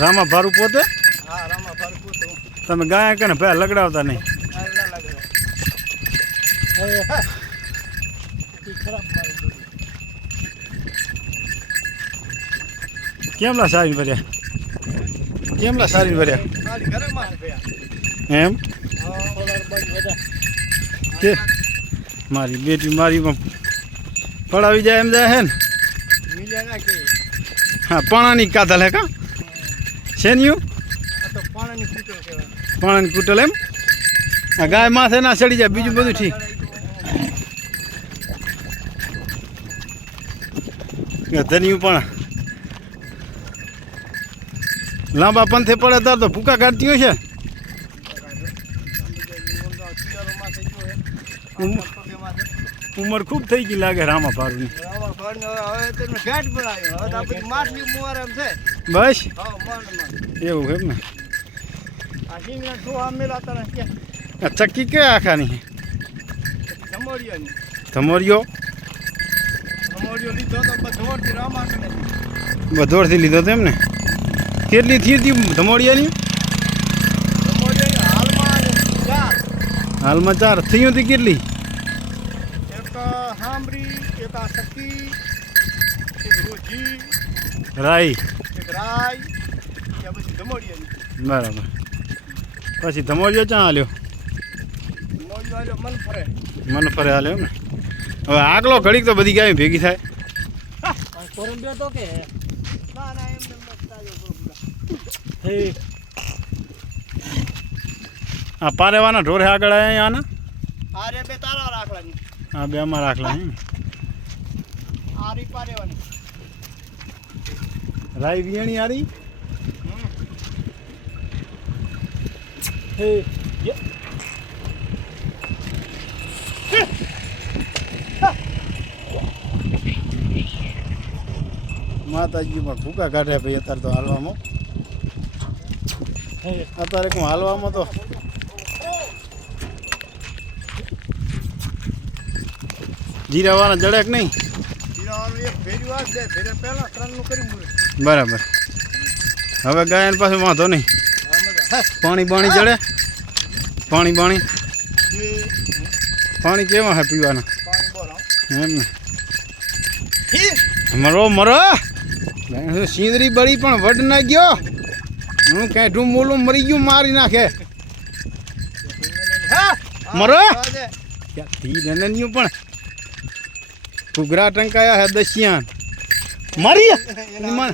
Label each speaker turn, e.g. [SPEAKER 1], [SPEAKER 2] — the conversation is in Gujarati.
[SPEAKER 1] રામા ભારું પોતે? તમે ગાયા કે ને ભાઈ લગડાવતા નહીં. કેમલા સારી ભર્યા? કેમલા સારી ભર્યા? એમ? કે? મારી બેટી મારી પડાવી જાય એમ જાય હે ને? હા પાણાની કાતલ હે કા? શેનિયું
[SPEAKER 2] પાણીની
[SPEAKER 1] કુટલ એમ? આ ગાય માથે ચડી જાય, બીજું બધું ઠીક. ધન્યું પણ. લાંબા પંથે પડે તાર તો ભૂકા કાઢતી હોય છે. ઉંમર ખૂબ થઈ ગઈ લાગે રામા ભારુની. બસ. એવું એમ ને. આ ચક્કી કે આખાની? ધમોરિયો બધોરથી લીધો તેમ ને? કેટલી થઈ હતી ધમોડિયાની હાલમાં ચાર. થયું હતી કેટલી? રાઈ. બરાબર. પછી ધમોડિયો ક્યાં હાલ્યો?
[SPEAKER 2] મન ફરે
[SPEAKER 1] મન ફરે હાલ્યો એમ ને? હવે આગલો ઘડીક તો બધી ગાય ભેગી થાય.
[SPEAKER 2] કોરંબિયો તો કે? ના ના એમ
[SPEAKER 1] હે. આ પારેવાના ઢોરે આગળ આવ્યા આના
[SPEAKER 2] આ રે બે તારા રાખલા
[SPEAKER 1] હા બે અમારા રાખલા એમ
[SPEAKER 2] આ પારેવાની.
[SPEAKER 1] રાઈ વિયાણી આરી? હે માતાજીમાં ભૂકા કાઢે ભાઈ અત્યારે તો હાલવામાં. અત્યારે હું હાલવામાં તો? જીરાવાના જડેક નહીં? બરાબર. હવે ગાયન પાસે વાંધો નહીં. પાણી બાણી જડે? પાણી બાણી? પાણી કેવા હે પીવાના? એમ ને. મરો મરો. સિંદરી બળી પણ વડ ના ગયો. હું કેઠું મોલું મરી ગયું મારી નાખે. મરો? તી પણ. ઘૂઘરા ટંકાયા હે દસિયાન. મારી? એની માં